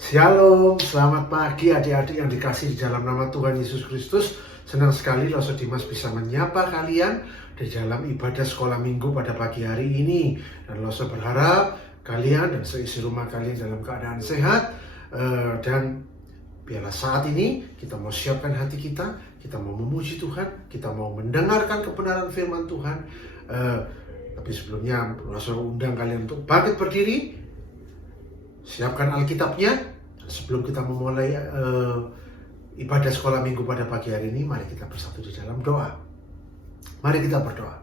Shalom, selamat pagi adik-adik yang dikasih di dalam nama Tuhan Yesus Kristus. Senang sekali Loso Dimas bisa menyapa kalian di dalam ibadah sekolah minggu pada pagi hari ini. Dan Loso berharap kalian dan seisi rumah kalian dalam keadaan sehat. Dan biarlah saat ini kita mau siapkan hati kita mau memuji Tuhan, kita mau mendengarkan kebenaran firman Tuhan. Tapi sebelumnya Loso undang kalian untuk bangkit berdiri. Siapkan Alkitabnya. Sebelum kita memulai ibadah sekolah minggu pada pagi hari ini, mari kita bersatu di dalam doa. Mari kita berdoa.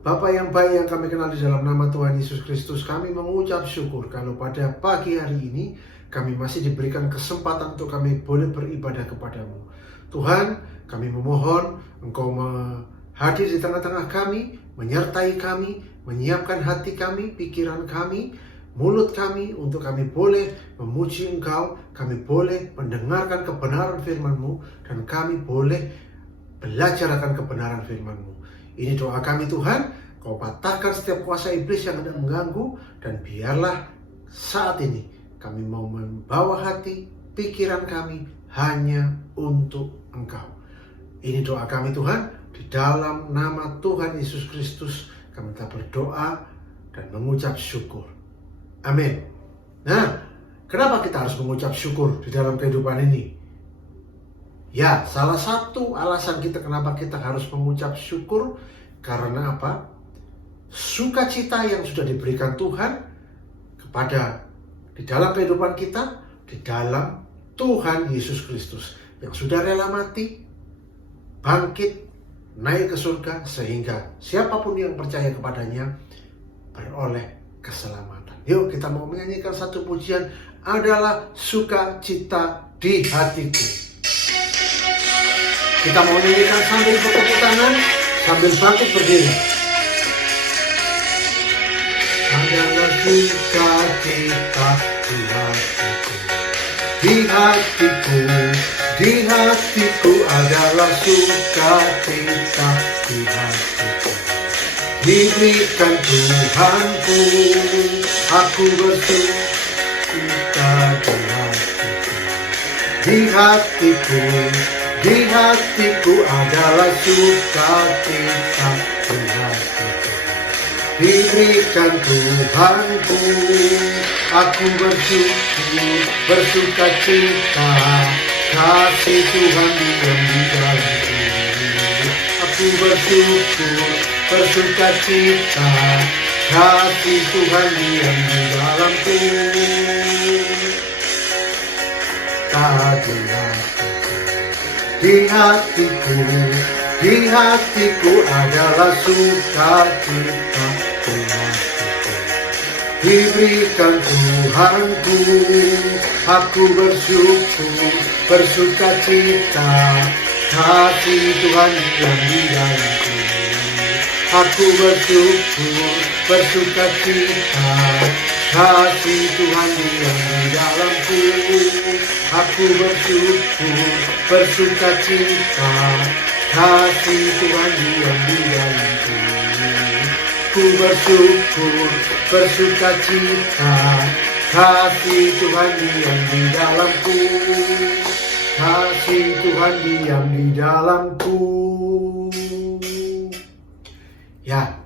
Bapa yang baik yang kami kenal di dalam nama Tuhan Yesus Kristus, kami mengucap syukur kalau pada pagi hari ini kami masih diberikan kesempatan untuk kami boleh beribadah kepadamu. Tuhan, kami memohon Engkau hadir di tengah-tengah kami, menyertai kami, menyiapkan hati kami, pikiran kami, mulut kami untuk kami boleh memuji Engkau, kami boleh mendengarkan kebenaran firman-Mu, dan kami boleh belajar akan kebenaran firman-Mu. Ini doa kami Tuhan, Kau patahkan setiap kuasa iblis yang hendak mengganggu, dan biarlah saat ini kami mau membawa hati, pikiran kami hanya untuk Engkau. Ini doa kami Tuhan, di dalam nama Tuhan Yesus Kristus kami telah berdoa dan mengucap syukur. Amin. Nah, kenapa kita harus mengucap syukur di dalam kehidupan ini? Ya, salah satu alasan kita kenapa kita harus mengucap syukur, karena apa? Sukacita yang sudah diberikan Tuhan kepada di dalam kehidupan kita, di dalam Tuhan Yesus Kristus yang sudah rela mati, bangkit, naik ke surga, sehingga siapapun yang percaya kepadanya beroleh keselamatan. Yuk kita mau menyanyikan satu pujian, adalah sukacita di hatiku. Kita mau nyanyikan sambil bertepuk tangan, sambil bangkit berdiri. Adalah sukacita di hatiku, di hatiku, di hatiku adalah sukacita di hatiku. Diberikan Tuhanku, aku bersuka di hatiku, di hatiku adalah sukacita di hatiku. Diberikan Tuhanku, aku bersuka cita, kasih Tuhan diam di dalamku. Aku bersuka cita, kasih Tuhan diam di dalamku. Di hatiku, di hatiku adalah sukacita di hatiku. Diberikan Tuhanku, aku bersuka cita, kasih Tuhan diam di dalamku. Aku bersuka cita, kasih Tuhan diam di dalamku. Aku bersuka cita, kasih Tuhan diam di dalamku. Ku bersuka cita, kasih Tuhan diam di dalamku. Kasih Tuhan diam di dalamku. Ya,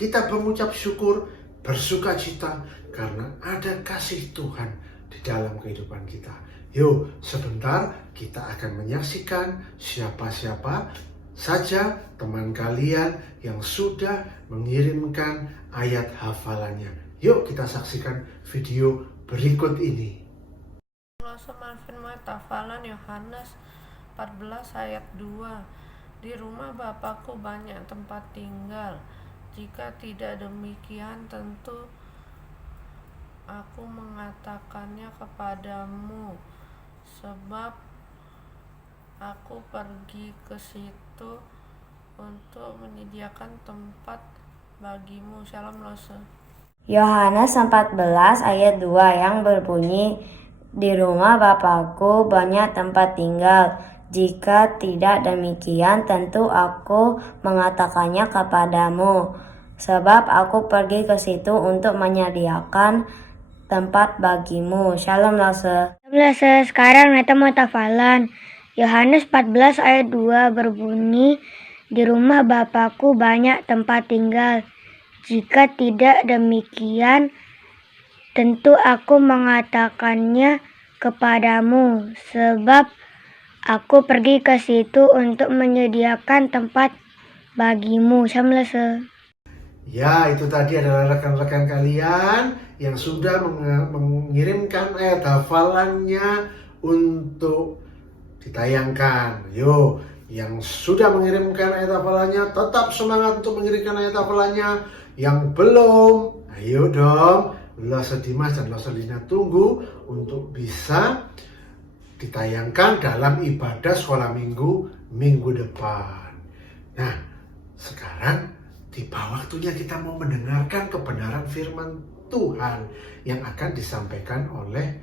kita mengucap syukur, bersuka cita karena ada kasih Tuhan di dalam kehidupan kita. Yuk, sebentar kita akan menyaksikan siapa-siapa saja teman kalian yang sudah mengirimkan ayat hafalannya. Yuk kita saksikan video berikut ini. Firman hafalan Yohanes 14 ayat 2. Di rumah Bapakku banyak tempat tinggal. Jika tidak demikian, tentu aku mengatakannya kepadamu, sebab aku pergi ke situ untuk menyediakan tempat bagimu. Shalom Lose. Yohanes 14 ayat 2 yang berbunyi, di rumah Bapakku banyak tempat tinggal. Jika tidak demikian, tentu aku mengatakannya kepadamu, sebab aku pergi ke situ untuk menyediakan tempat bagimu. Shalom Lase. Sekarang Neta mau tafalan. Yohanes 14 ayat 2 berbunyi, di rumah Bapakku banyak tempat tinggal. Jika tidak demikian, tentu aku mengatakannya kepadamu, sebab aku pergi ke situ untuk menyediakan tempat bagimu. Shalom. Ya, itu tadi adalah rekan-rekan kalian yang sudah mengirimkan ayat hafalannya untuk ditayangkan. Yo, yang sudah mengirimkan ayat hafalannya tetap semangat untuk mengirimkan ayat hafalannya. Yang belum, ayo dong, Lose Dimas dan Lose Lina tunggu untuk bisa ditayangkan dalam ibadah sekolah minggu depan. Nah, sekarang tiba waktunya kita mau mendengarkan kebenaran firman Tuhan yang akan disampaikan oleh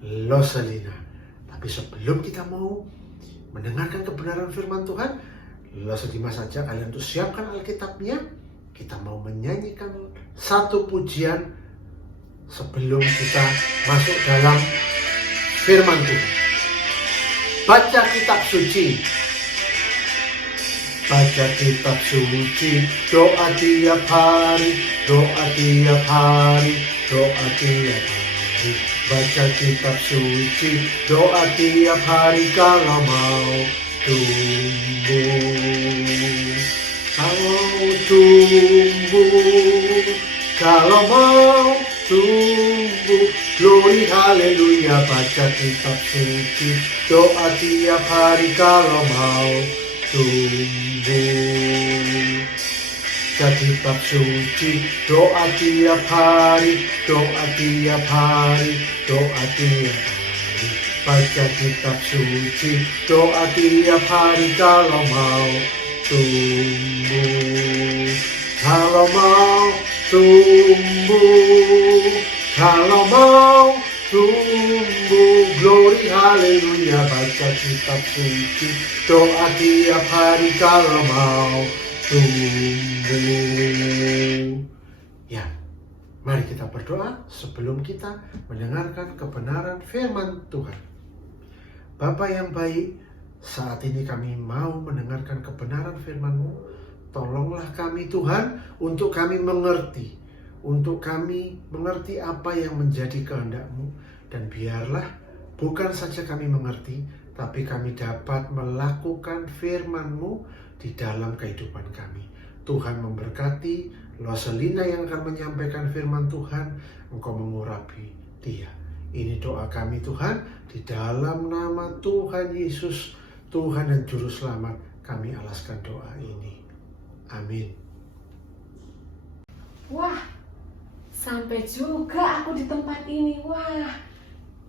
Lose Lina. Tapi sebelum kita mau mendengarkan kebenaran firman Tuhan, Lose Dimas saja kalian untuk siapkan Alkitabnya. Kita mau menyanyikan satu pujian sebelum kita masuk dalam firman Tuhan. Baca kitab suci. Baca kitab suci, doa tiap hari, doa tiap hari, doa tiap hari. Baca kitab suci, doa tiap hari kalau mau tumbuh. Kalau tumbuh, kalau mau tumbuh, glory haleluya. Baca kitab suci, doa tiap hari kalau mau tumbuh. Baca kitab suci, doa tiap hari, doa tiap hari, doa tiap hari. Baca kitab suci, doa tiap hari kalau mau tumbuh. Kalau mau tumbuh, kalau mau tumbuh, glory haleluya. Baca kitab suci, doa tiap hari kalau mau tumbuh. Ya, mari kita berdoa sebelum kita mendengarkan kebenaran firman Tuhan. Bapa yang baik, saat ini kami mau mendengarkan kebenaran firman-Mu. Tolonglah kami Tuhan untuk kami mengerti. Untuk kami mengerti apa yang menjadi kehendak-Mu. Dan biarlah bukan saja kami mengerti, tapi kami dapat melakukan firman-Mu di dalam kehidupan kami. Tuhan memberkati Lose Lina yang akan menyampaikan firman Tuhan. Engkau mengurapi dia. Ini doa kami Tuhan, di dalam nama Tuhan Yesus, Tuhan dan Juru Selamat, kami alaskan doa ini. Amin. Wah, sampai juga aku di tempat ini. Wah,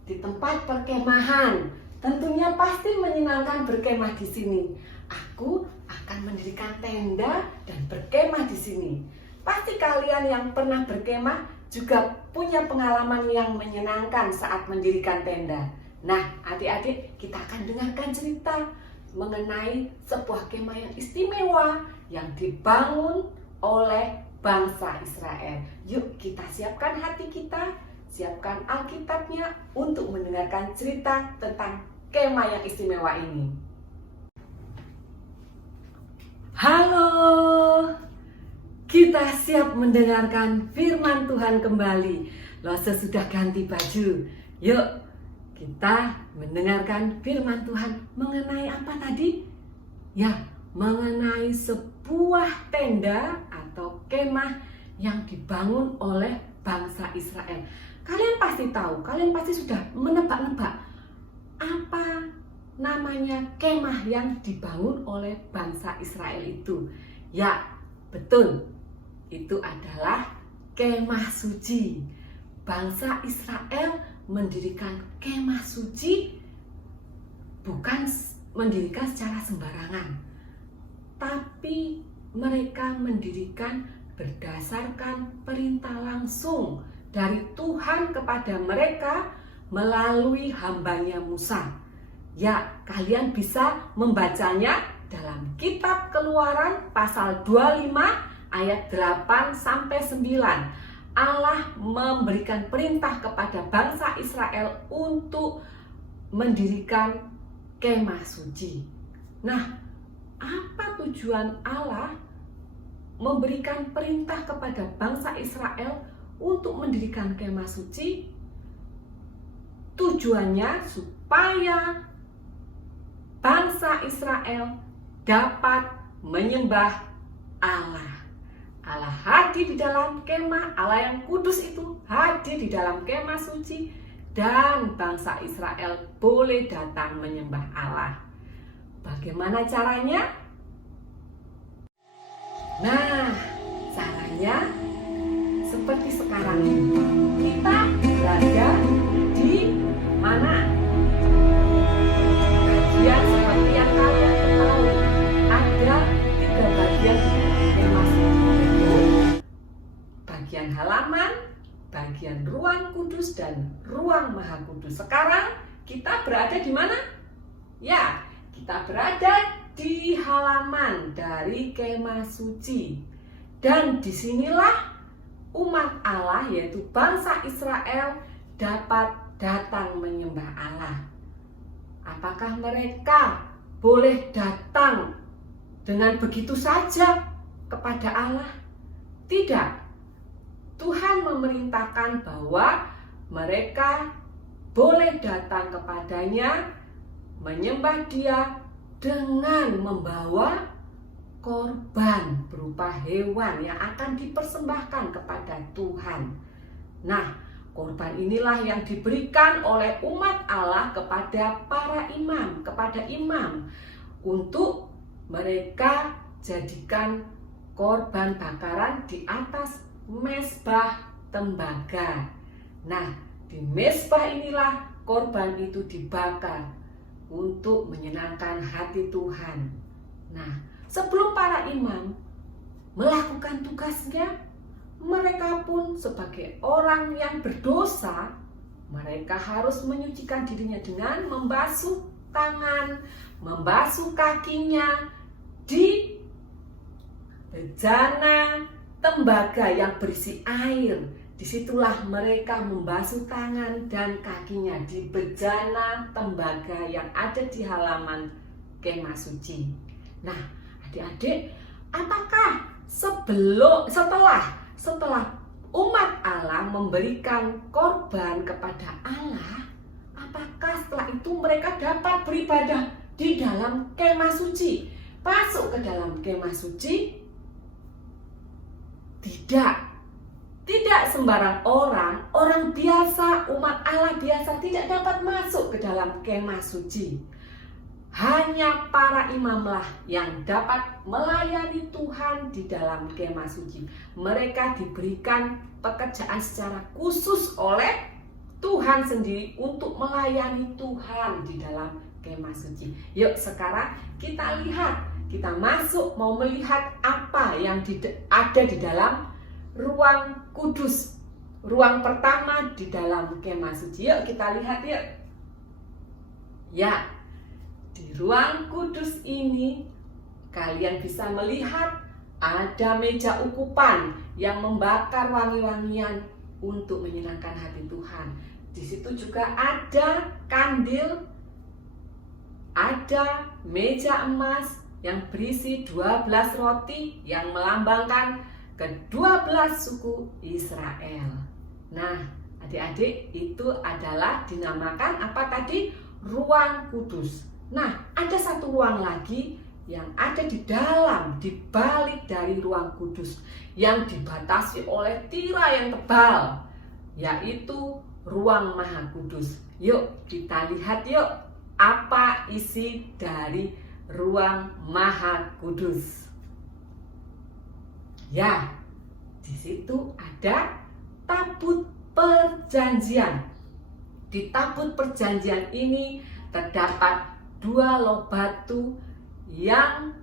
di tempat perkemahan. Tentunya pasti menyenangkan berkemah di sini. Aku akan mendirikan tenda dan berkemah di sini. Pasti kalian yang pernah berkemah juga punya pengalaman yang menyenangkan saat mendirikan tenda. Nah, adik-adik, kita akan dengarkan cerita mengenai sebuah kemah yang istimewa yang dibangun oleh bangsa Israel. Yuk kita siapkan hati kita, siapkan Alkitabnya untuk mendengarkan cerita tentang kemah yang istimewa ini. Halo, kita siap mendengarkan firman Tuhan kembali. Lose sudah ganti baju. Yuk kita mendengarkan firman Tuhan mengenai apa tadi? Ya, mengenai sebuah tenda atau kemah yang dibangun oleh bangsa Israel. Kalian pasti tahu, kalian pasti sudah menebak-nebak apa namanya kemah yang dibangun oleh bangsa Israel itu. Ya, betul. Itu adalah kemah suci. Bangsa Israel mendirikan kemah suci bukan mendirikan secara sembarangan, tapi mereka mendirikan berdasarkan perintah langsung dari Tuhan kepada mereka melalui hambanya Musa. Ya, kalian bisa membacanya dalam kitab Keluaran pasal 25 ayat 8 sampai 9. Allah memberikan perintah kepada bangsa Israel untuk mendirikan kemah suci. Nah, apa tujuan Allah memberikan perintah kepada bangsa Israel untuk mendirikan kemah suci? Tujuannya supaya bangsa Israel dapat menyembah Allah. Allah hadir di dalam kemah, Allah yang kudus itu hadir di dalam kemah suci, dan bangsa Israel boleh datang menyembah Allah. Bagaimana caranya? Nah, caranya seperti sekarang ini. Kita berada di mana? Bagian seperti yang kalian ketahui, ada 3 bagian di dalam kemah suci, yaitu bagian halaman, bagian ruang kudus, dan ruang maha kudus. Sekarang kita berada di mana? Ya, kita berada di halaman dari kemah suci. Dan disinilah umat Allah, yaitu bangsa Israel, dapat datang menyembah Allah. Apakah mereka boleh datang dengan begitu saja kepada Allah? Tidak. Tuhan memerintahkan bahwa mereka boleh datang kepadanya, menyembah Dia dengan membawa korban berupa hewan yang akan dipersembahkan kepada Tuhan. Nah, korban inilah yang diberikan oleh umat Allah kepada para imam, kepada imam, untuk mereka jadikan korban bakaran di atas mezbah tembaga. Nah, di mezbah inilah korban itu dibakar untuk menyenangkan hati Tuhan. Nah, sebelum para imam melakukan tugasnya, mereka pun sebagai orang yang berdosa, mereka harus menyucikan dirinya dengan membasuh tangan, membasuh kakinya di bejana tembaga yang berisi air. Disitulah mereka membasuh tangan dan kakinya di bejana tembaga yang ada di halaman kemah suci. Nah, adik-adik, apakah setelah umat Allah memberikan korban kepada Allah, apakah setelah itu mereka dapat beribadah di dalam kemah suci, masuk ke dalam kemah suci? Tidak sembarang orang biasa, umat Allah biasa tidak dapat masuk ke dalam kemah suci. Hanya para imamlah yang dapat melayani Tuhan di dalam kemah suci. Mereka diberikan pekerjaan secara khusus oleh Tuhan sendiri untuk melayani Tuhan di dalam kemah suci. Yuk sekarang kita lihat, kita masuk mau melihat apa yang ada di dalam ruang kudus. Ruang pertama di dalam kemah suci. Yuk kita lihat yuk. Ya, di ruang kudus ini kalian bisa melihat ada meja ukupan yang membakar wangi-wangian untuk menyenangkan hati Tuhan. Di situ juga ada kandil, ada meja emas yang berisi 12 roti yang melambangkan ke-12 suku Israel. Nah, adik-adik, itu adalah dinamakan apa tadi? Ruang kudus. Nah, ada satu ruang lagi yang ada di balik dari ruang kudus, yang dibatasi oleh tirai yang tebal, yaitu ruang maha kudus. Yuk kita lihat yuk, apa isi dari ruang maha kudus. Ya, di situ ada tabut perjanjian. Di tabut perjanjian ini terdapat 2 loh batu yang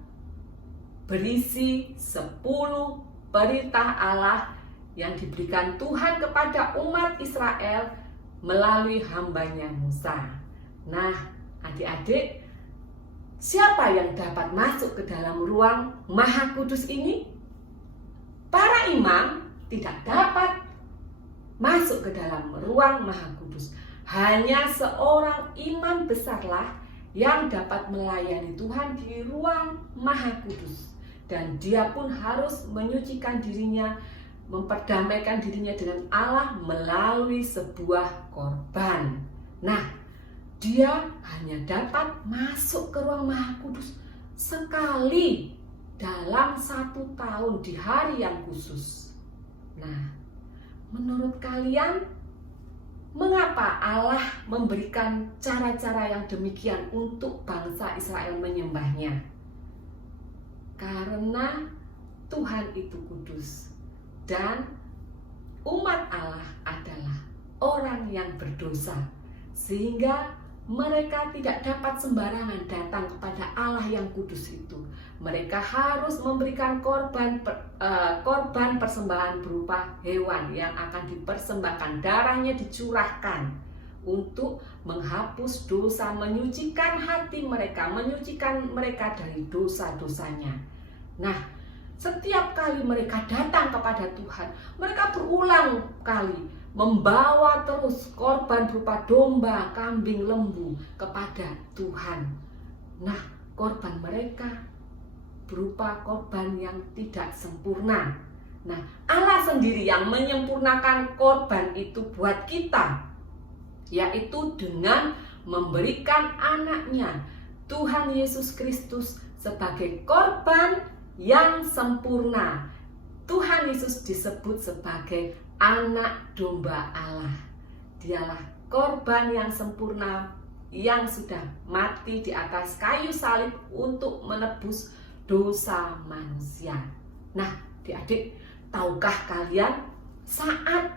berisi 10 perintah Allah yang diberikan Tuhan kepada umat Israel melalui hambanya Musa. Nah, adik-adik, siapa yang dapat masuk ke dalam ruang maha kudus ini? Para imam tidak dapat masuk ke dalam ruang Maha Kudus. Hanya seorang imam besarlah yang dapat melayani Tuhan di ruang Maha Kudus. Dan dia pun harus menyucikan dirinya, memperdamaikan dirinya dengan Allah melalui sebuah korban. Nah, dia hanya dapat masuk ke ruang Maha Kudus sekali dalam 1 tahun di hari yang khusus. Nah, menurut kalian, mengapa Allah memberikan cara-cara yang demikian untuk bangsa Israel menyembahnya? Karena Tuhan itu kudus dan umat Allah adalah orang yang berdosa, sehingga mereka tidak dapat sembarangan datang kepada Allah yang kudus itu. Mereka harus memberikan korban persembahan berupa hewan yang akan dipersembahkan, darahnya dicurahkan untuk menghapus dosa, menyucikan hati mereka, menyucikan mereka dari dosa-dosanya. Nah, setiap kali mereka datang kepada Tuhan, mereka berulang kali membawa terus korban berupa domba, kambing, lembu kepada Tuhan. Nah, korban mereka berupa korban yang tidak sempurna. Nah, Allah sendiri yang menyempurnakan korban itu buat kita, yaitu dengan memberikan anaknya, Tuhan Yesus Kristus, sebagai korban yang sempurna. Tuhan Yesus disebut sebagai anak domba Allah. Dialah korban yang sempurna yang sudah mati di atas kayu salib untuk menebus dosa manusia. Nah, adik-adik, tahukah kalian saat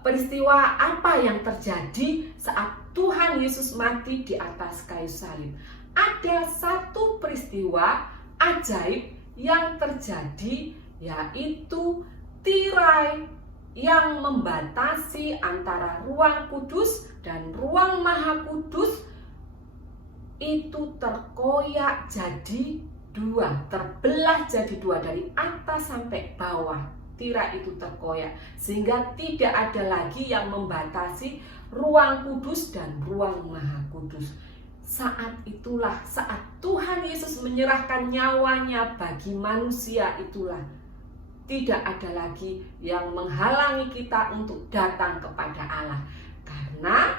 peristiwa apa yang terjadi saat Tuhan Yesus mati di atas kayu salib? Ada satu peristiwa ajaib yang terjadi, yaitu tirai yang membatasi antara ruang kudus dan ruang Maha Kudus itu terkoyak jadi 2, terbelah jadi 2 dari atas sampai bawah. Tirai itu terkoyak sehingga tidak ada lagi yang membatasi ruang kudus dan ruang Maha Kudus. Saat itulah, saat Tuhan Yesus menyerahkan nyawanya bagi manusia, itulah tidak ada lagi yang menghalangi kita untuk datang kepada Allah. Karena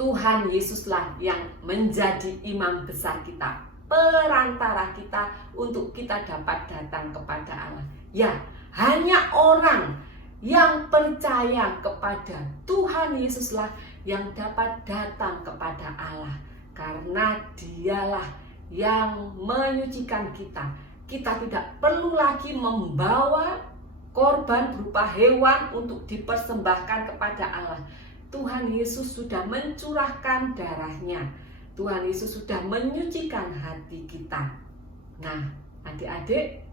Tuhan Yesuslah yang menjadi imam besar kita, perantara kita untuk kita dapat datang kepada Allah. Ya, hanya orang yang percaya kepada Tuhan Yesuslah yang dapat datang kepada Allah. Karena dialah yang menyucikan kita. Kita tidak perlu lagi membawa korban berupa hewan untuk dipersembahkan kepada Allah. Tuhan Yesus sudah mencurahkan darahnya. Tuhan Yesus sudah menyucikan hati kita. Nah, adik-adik,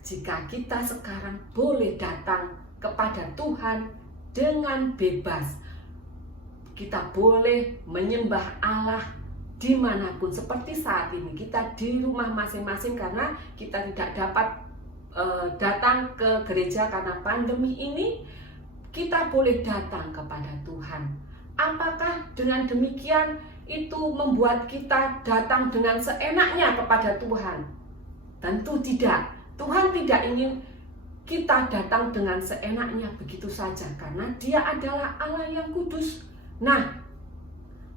jika kita sekarang boleh datang kepada Tuhan dengan bebas, kita boleh menyembah Allah dimanapun. Seperti saat ini kita di rumah masing-masing karena kita tidak dapat datang ke gereja karena pandemi ini. Kita boleh datang kepada Tuhan. Apakah dengan demikian itu membuat kita datang dengan seenaknya kepada Tuhan? Tentu tidak. Tuhan tidak ingin kita datang dengan seenaknya begitu saja, karena Dia adalah Allah yang kudus. Nah,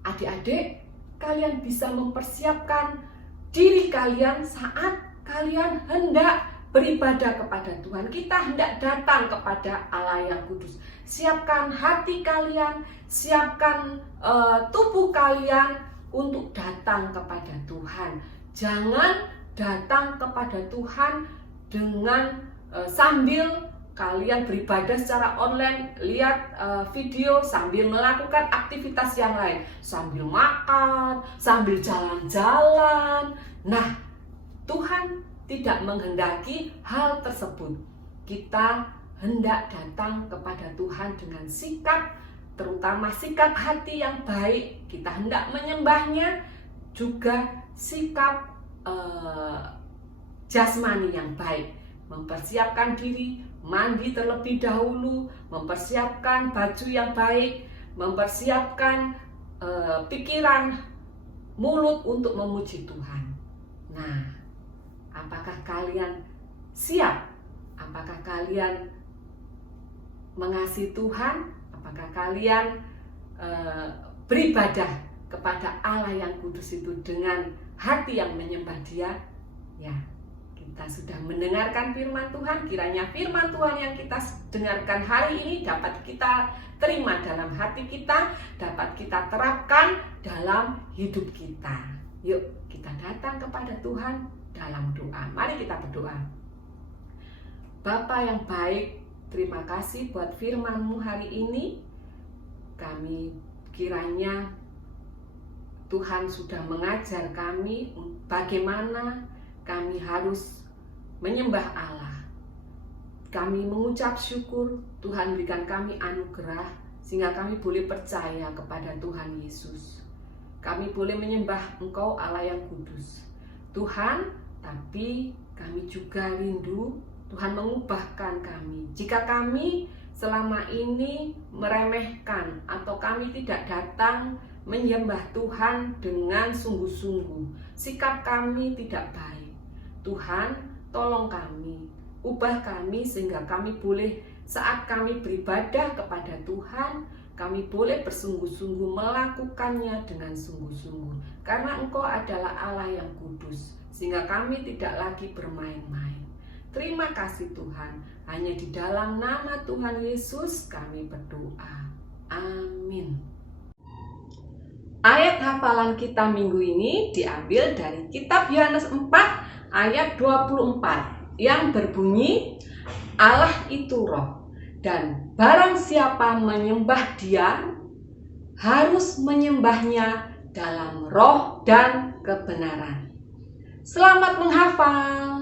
adik-adik, kalian bisa mempersiapkan diri kalian saat kalian hendak beribadah kepada Tuhan. Kita hendak datang kepada Allah yang kudus. Siapkan hati kalian, siapkan tubuh kalian untuk datang kepada Tuhan. Jangan datang kepada Tuhan dengan sambil kalian beribadah secara online, lihat video sambil melakukan aktivitas yang lain, sambil makan, sambil jalan-jalan. Nah, Tuhan tidak menghendaki hal tersebut. Kita hendak datang kepada Tuhan dengan sikap, terutama sikap hati yang baik. Kita hendak menyembahnya, juga sikap jasmani yang baik. Mempersiapkan diri, mandi terlebih dahulu, mempersiapkan baju yang baik, mempersiapkan pikiran, mulut untuk memuji Tuhan. Nah, apakah kalian siap? Apakah kalian mengasihi Tuhan? Apakah kalian beribadah kepada Allah yang kudus itu dengan hati yang menyembah Dia? Ya, kita sudah mendengarkan firman Tuhan. Kiranya firman Tuhan yang kita dengarkan hari ini dapat kita terima dalam hati kita, dapat kita terapkan dalam hidup kita. Yuk, kita datang kepada Tuhan dalam doa. Mari kita berdoa. Bapa yang baik, terima kasih buat firman-Mu hari ini. Kami kiranya Tuhan sudah mengajar kami bagaimana kami harus menyembah Allah. Kami mengucap syukur Tuhan berikan kami anugerah sehingga kami boleh percaya kepada Tuhan Yesus. Kami boleh menyembah Engkau Allah yang kudus. Tuhan, tapi kami juga rindu Tuhan mengubahkan kami. Jika kami selama ini meremehkan atau kami tidak datang menyembah Tuhan dengan sungguh-sungguh, sikap kami tidak baik. Tuhan, tolong kami, ubah kami sehingga kami boleh saat kami beribadah kepada Tuhan, kami boleh bersungguh-sungguh melakukannya dengan sungguh-sungguh. Karena Engkau adalah Allah yang kudus, sehingga kami tidak lagi bermain-main. Terima kasih Tuhan, hanya di dalam nama Tuhan Yesus kami berdoa. Amin. Ayat hafalan kita minggu ini diambil dari kitab Yohanes 4 ayat 24 yang berbunyi, Allah itu roh, dan barang siapa menyembah Dia harus menyembahnya dalam roh dan kebenaran. Selamat menghafal.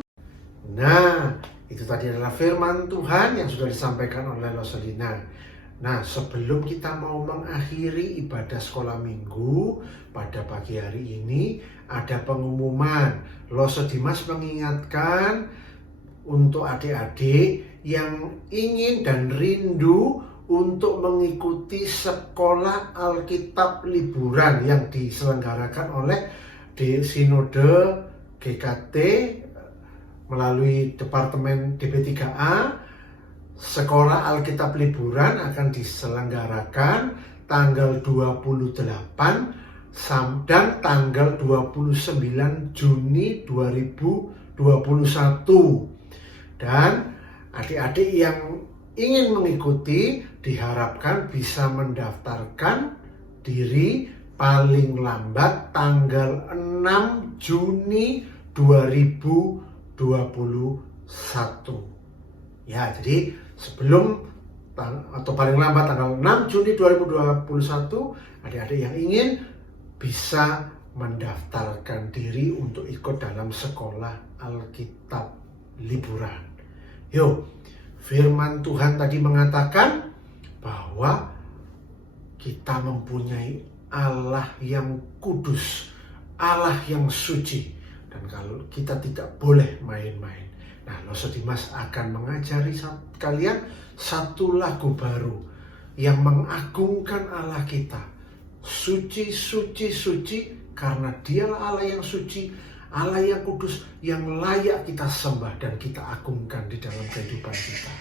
Nah, itu tadi adalah firman Tuhan yang sudah disampaikan oleh Roselina. Nah, sebelum kita mau mengakhiri ibadah sekolah minggu pada pagi hari ini, ada pengumuman. Loso Dimas mengingatkan untuk adik-adik yang ingin dan rindu untuk mengikuti sekolah Alkitab liburan yang diselenggarakan oleh Sinode GKT melalui Departemen DP3A. Sekolah Alkitab liburan akan diselenggarakan tanggal 28 dan tanggal 29 Juni 2021. Dan adik-adik yang ingin mengikuti diharapkan bisa mendaftarkan diri paling lambat tanggal 6 Juni 2021. Ya, jadi sebelum atau paling lambat tanggal 6 Juni 2021, adik-adik yang ingin bisa mendaftarkan diri untuk ikut dalam sekolah Alkitab liburan. Yuk, firman Tuhan tadi mengatakan bahwa kita mempunyai Allah yang kudus, Allah yang suci, dan kalau kita tidak boleh main-main. Nah, Loso Dimas akan mengajari kalian satu lagu baru yang mengagungkan Allah kita. Suci, suci, suci, karena Dialah Allah yang suci, Allah yang kudus, yang layak kita sembah dan kita agungkan di dalam kehidupan kita.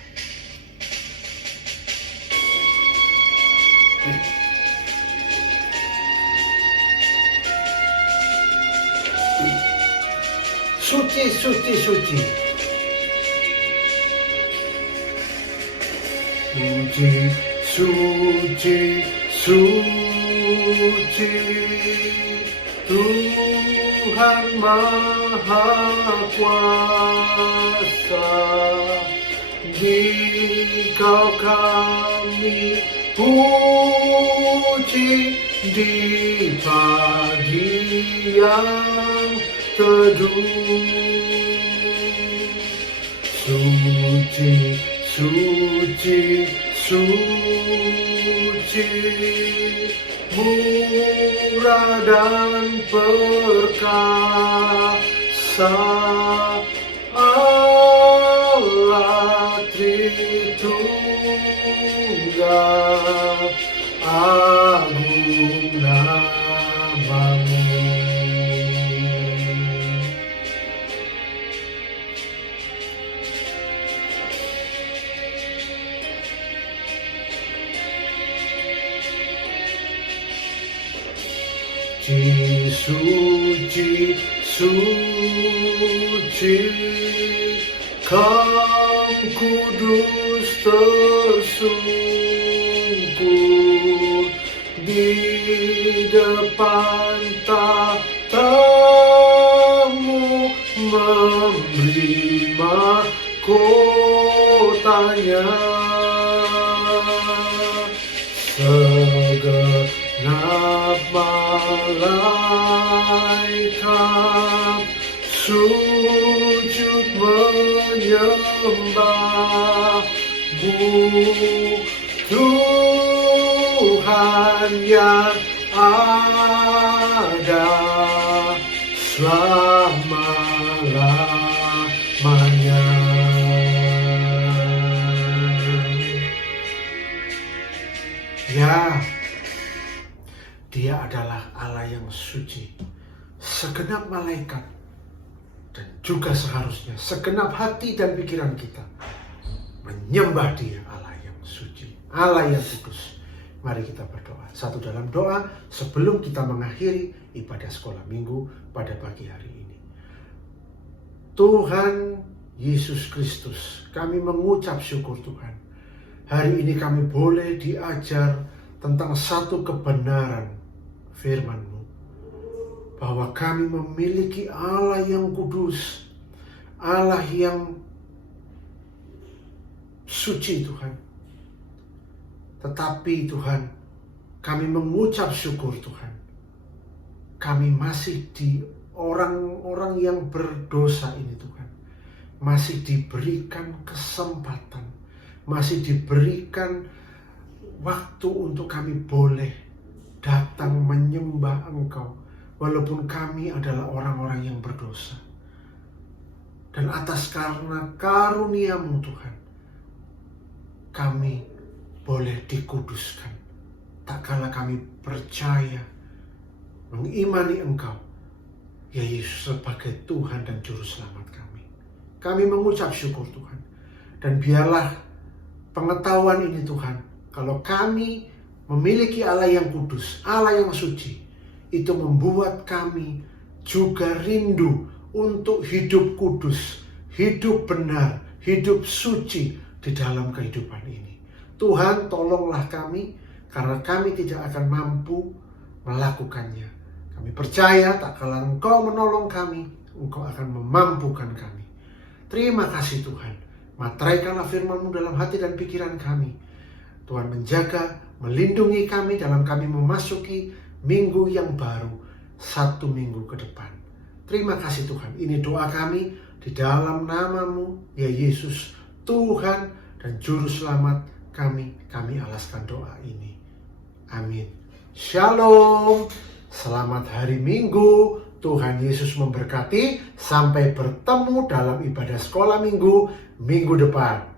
Suci, suci, suci. Suci, suci, suci, Tuhan Maha Kuasa. Dikau kami puji di pagi yang teduh. Suci, suci, suci, murah dan perkasa, Allah Tritunggal agung namamu. Suci, suci, Kau kudus tersungkur di depan tatamu, memberi mahkotanya. Segenap malaikat sujud menyembahmu, Tuhan yang ada selama-lamanya. Ya, Dia adalah Allah yang suci. Segenap malaikat dan juga seharusnya segenap hati dan pikiran kita menyembah Dia, Allah yang suci, Allah yang kudus. Mari kita berdoa. Satu dalam doa sebelum kita mengakhiri ibadah sekolah minggu pada pagi hari ini. Tuhan Yesus Kristus, kami mengucap syukur Tuhan. Hari ini kami boleh diajar tentang satu kebenaran firman-Mu, bahwa kami memiliki Allah yang kudus, Allah yang suci Tuhan. Tetapi Tuhan, kami mengucap syukur Tuhan, kami masih di orang-orang yang berdosa ini Tuhan, masih diberikan kesempatan, masih diberikan waktu untuk kami boleh datang menyembah Engkau, walaupun kami adalah orang-orang yang berdosa. Dan atas karena karunia-Mu Tuhan, kami boleh dikuduskan. Tak kala kami percaya, mengimani Engkau, ya Yesus, sebagai Tuhan dan Juru Selamat kami. Kami mengucap syukur Tuhan. Dan biarlah pengetahuan ini Tuhan, kalau kami memiliki Allah yang kudus, Allah yang suci, itu membuat kami juga rindu untuk hidup kudus, hidup benar, hidup suci di dalam kehidupan ini. Tuhan, tolonglah kami, karena kami tidak akan mampu melakukannya. Kami percaya tak kala Engkau menolong kami, Engkau akan memampukan kami. Terima kasih Tuhan. Materaikanlah firman-Mu dalam hati dan pikiran kami. Tuhan menjaga, melindungi kami dalam kami memasuki minggu yang baru, satu minggu ke depan. Terima kasih Tuhan. Ini doa kami di dalam nama-Mu, ya Yesus, Tuhan dan Juru Selamat kami. Kami alaskan doa ini. Amin. Shalom. Selamat hari Minggu. Tuhan Yesus memberkati. Sampai bertemu dalam ibadah sekolah minggu depan.